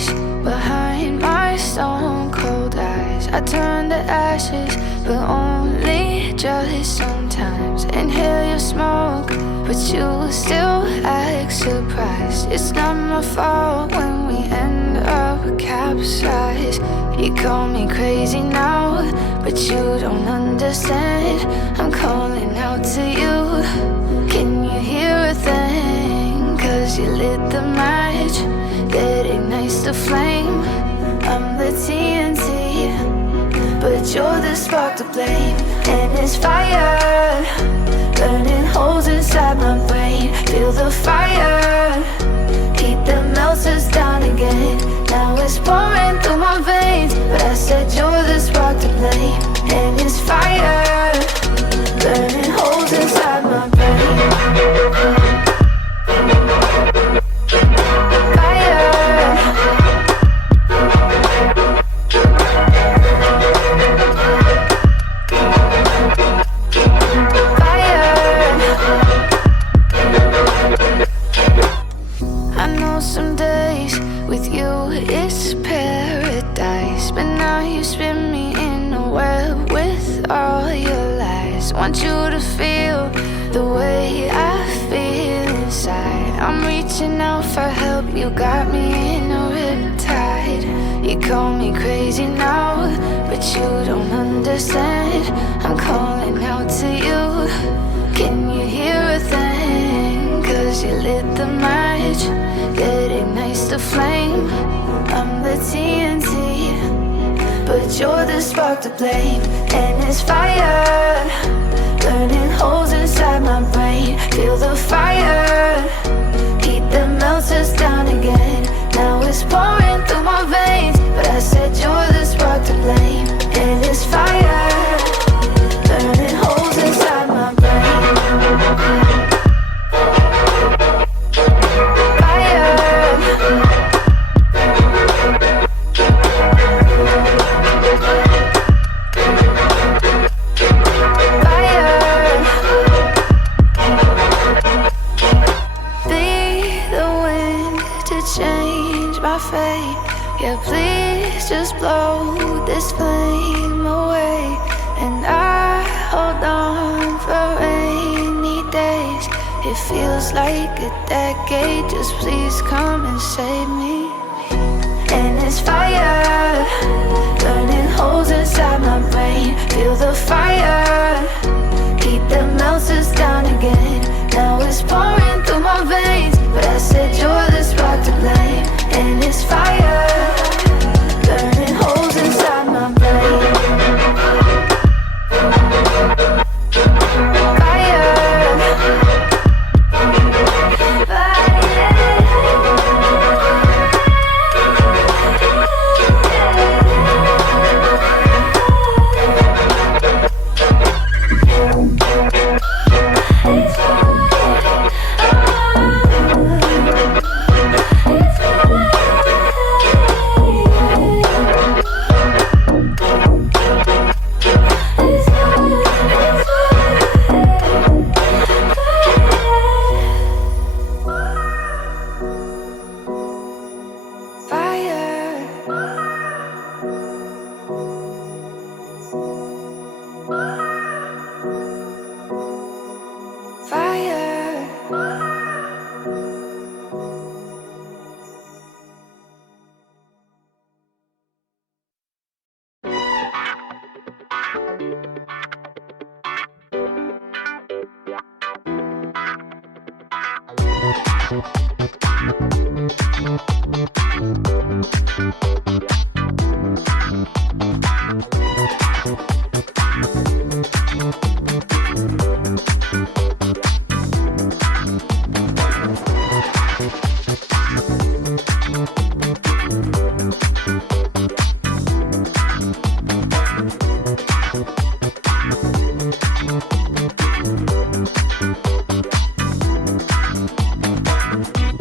face behind my stone cold eyes. I turn to ashes, but only just sometimes. Inhale your smoke, but you still act surprised. It's not my fault when we end up capsized. You call me crazy now, but you don't understand. I'm calling out to you. Can you hear a thing? 'Cause you lit the match that ignites the flame. I'm the TNT, but you're the spark to blame. And it's fire, burning holes inside my brain. Feel the fire, heat that melts us down again. Now it's pouring through my veins, but I said you're the spark to blame. And it's fire, burning holes inside my brain. Want you to feel the way I feel inside. I'm reaching out for help, you got me in a riptide. You call me crazy now, but you don't understand. I'm calling out to you. Can you hear a thing? 'Cause you lit the match that ignites the flame. I'm the TNT, but you're the spark to blame. And it's fire, burning holes inside my brain. Feel the fire, heat that melts us down again. Now it's pouring through my veins, but I said you're the spark to blame. And it's fire, burning holes inside my brain. Yeah, please just blow this flame away. And I hold on for rainy days. It feels like a decade, just please come and save me. And it's fire, burning holes inside my brain. Feel the fire, heat that melts us down again. Now it's pouring through my veins, but I said you're the spark to blame. And it's fire, burning holes inside my brain.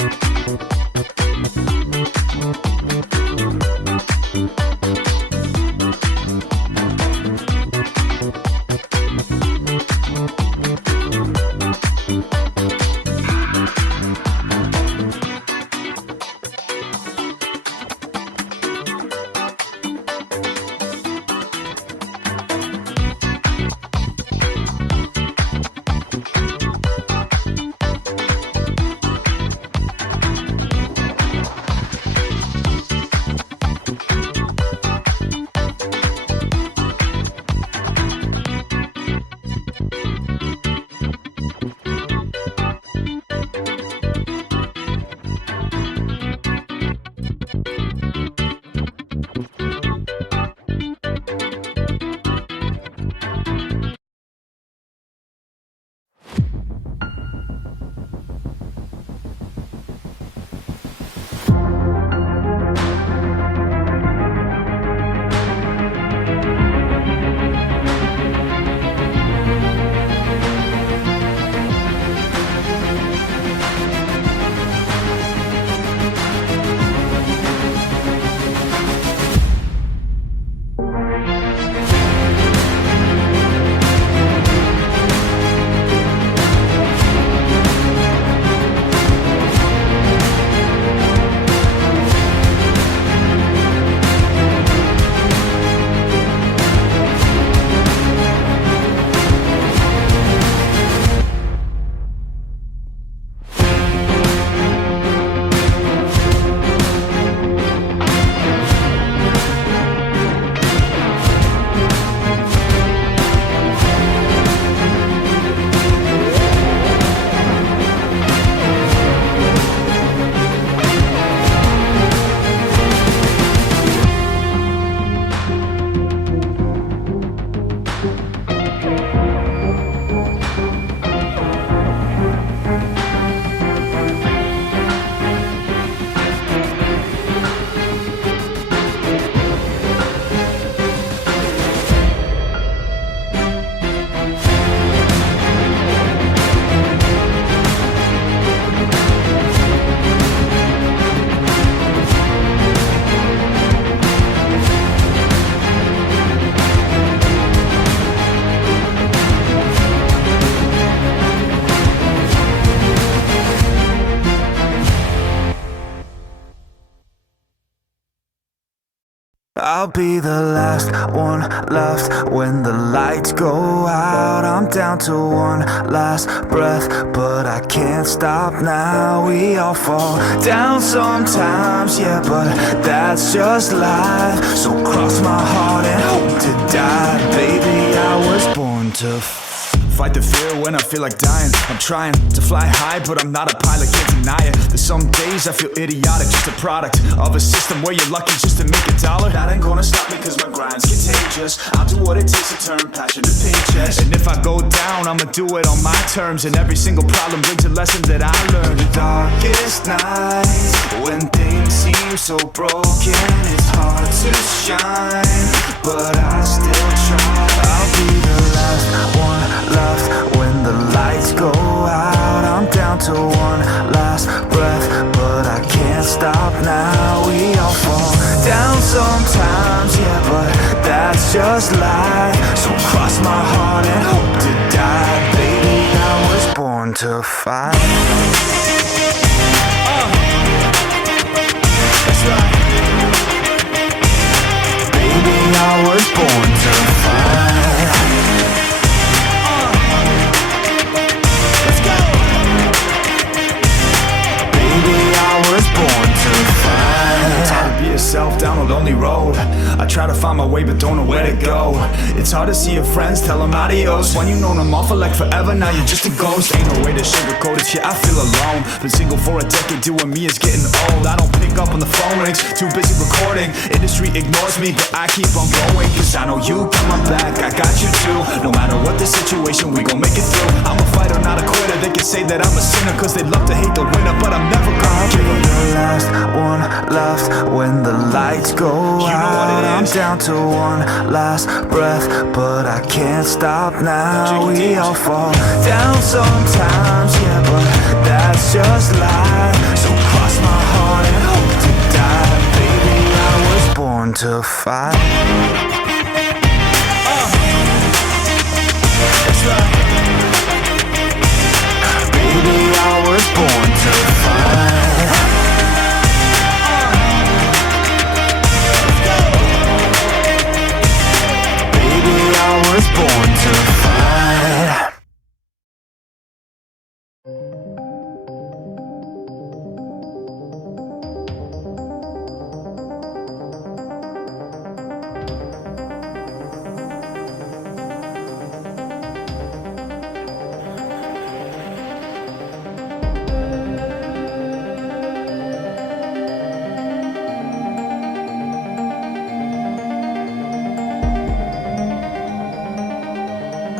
I'll be the last one left when the lights go out. I'm down to one last breath, but I can't stop now. We all fall down sometimes, yeah, but that's just life. So cross my heart and hope to die. Baby, I was born to fight the fear when I feel like dying. I'm trying to fly high, but I'm not a pilot, can't deny it. There's some days I feel idiotic, just a product of a system where you're lucky just to make $1. That ain't gonna stop me cause my grind's contagious. I'll do what it takes to turn passion to paychecks. And if I go down, I'ma do it on my terms. And every single problem brings a lesson that I learned. The darkest nights, when things seem so broken, it's hard to shine, but I still try. I'll be the last one left when the lights go out. I'm down to one last breath, but I can't stop now. We all fall down sometimes, yeah, but that's just life. So cross my heart and hope to die. Baby, I was born to fight. That's right. Baby, I was born to fight. Born to fight. It's hard to be yourself down a lonely road. I try to find my way but don't know where to go. It's hard to see your friends, tell them adios. When you known them all for like forever, now you're just a ghost. Ain't no way to sugarcoat it, yeah, I feel alone. Been single for a decade, doing me is getting old. I don't pick up on the phone rings, too busy recording. Industry ignores me, but I keep on going. Cause I know you got my back, I got you too. No matter what the situation, we gon' make it through. I'm a fighter, not a quitter. They can say that I'm a sinner cause they love to hate the winner, but I'm never gonna give up. The last one left when the lights go out. I'm down to one last breath, but I can't stop now. We all fall down sometimes, yeah, but that's just life. So cross my heart and hope to die. Baby, I was born to fight. That's right. Baby, I was born to fight. Born to fight.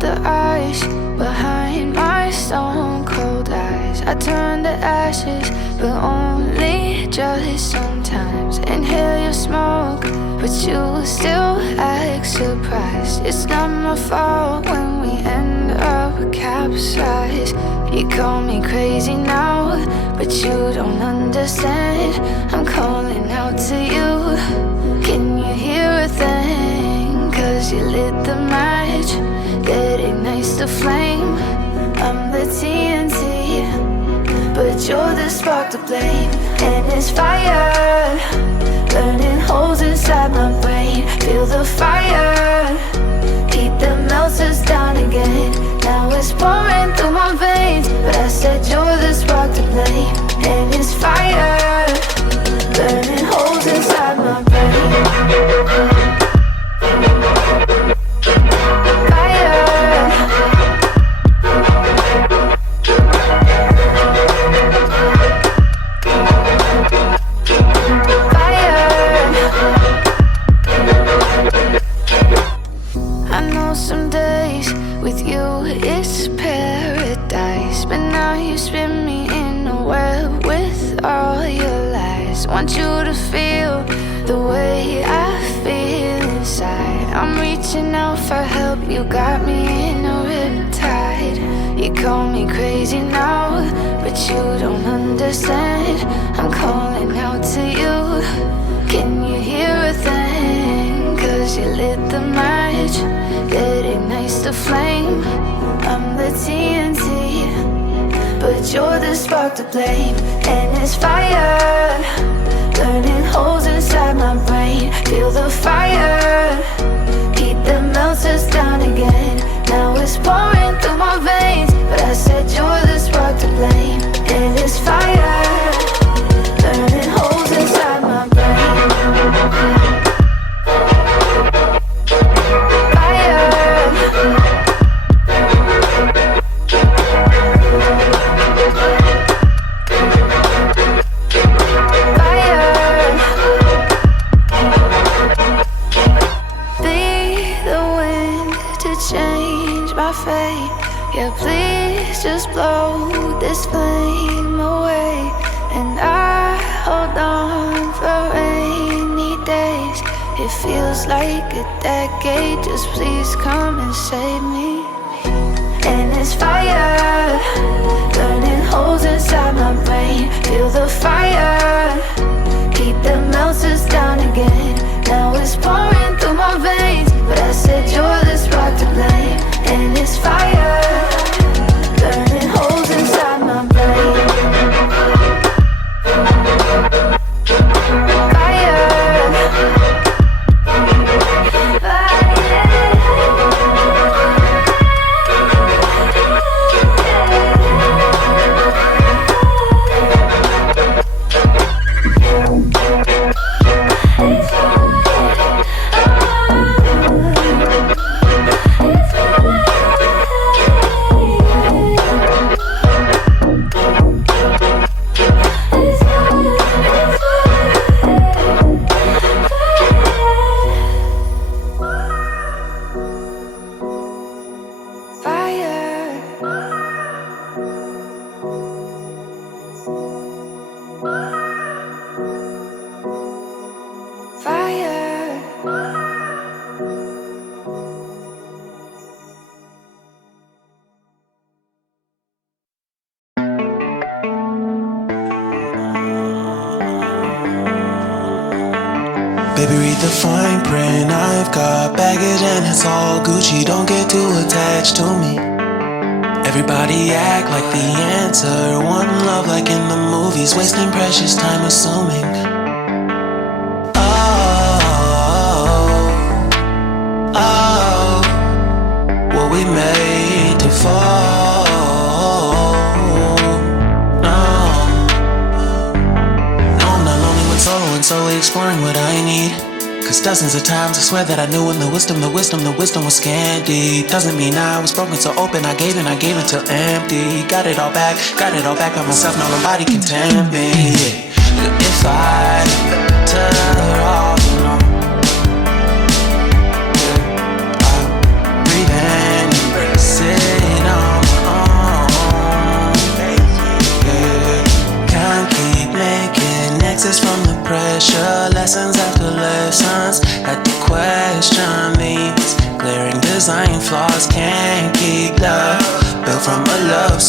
the ice behind my stone cold eyes. I turn to ashes, but only just sometimes. Inhale your smoke, but you still act surprised. It's not my fault when we end up capsized. You call me crazy now, but you don't understand. I'm calling out to you. Can you hear a thing? 'Cause you lit the match that ignites the flame. I'm the TNT, but you're the spark to blame. And it's fire, burning holes inside my brain. Feel the fire, heat that melts us down again. Now it's pouring through my veins, but I said you're the spark to blame. And it's fire, burning holes inside my brain. Some days with you it's paradise, but now you spin me in a web with all your lies. Want you to feel the way I feel inside. I'm reaching out for help, you got me in a riptide. You call me crazy now, but you don't understand. I'm calling out to you. Can you hear a thing? 'Cause you lit the match that ignites the flame. I'm the TNT, but you're the spark to blame. And it's fire, burning holes inside my brain. Feel the fire, heat that melts us down again. Now it's pouring through my veins, but I said you're the spark to blame. And it's fire, burning holes inside my brain. Yeah, please just blow this flame away. And I hold on for rainy days. It feels like a decade, just please come and save me. And it's fire, burning holes inside my brain. Feel the fire, heat that melts us down again. Now it's pouring through my veins, but I said you're the spark to blame. And it's fire, burning holes inside my brain. Baby, read the fine print. I've got baggage and it's all Gucci. Don't get too attached to me. Everybody act like the answer. One love like in the movies. Wasting precious time assuming. Were we made to fall? No, I'm not lonely when solo and solely exploring what I need. Cause dozens of times I swear that I knew when the wisdom was scanty. Doesn't mean I was broken so open, I gave until empty. Got it all back by myself, now nobody can tempt me. If I turn off, I breathe in, embrace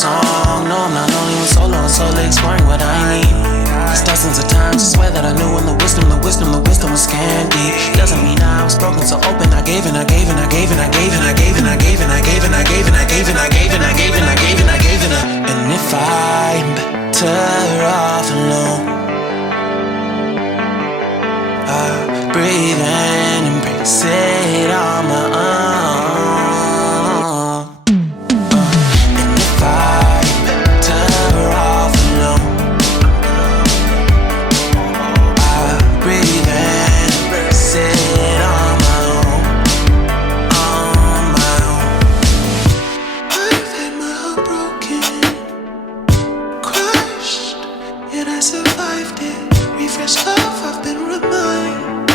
song. No, I'm not lonely when solo and solely exploring what I need. Cause dozens of times I swear that I knew when the wisdom was candy. Doesn't mean I was broken, so open. I gave and I gave and I gave and I gave and I gave and I gave and I gave and I gave and I gave and I gave and I gave and I gave and I gave and I. And if I'm better off alone, I breathe and embrace it on my own. And if I'm better off alone, I breathe and embrace it on my own, on my own. I've had my heart broken, crushed, yet I survived it. Refresh love, I've been reminded.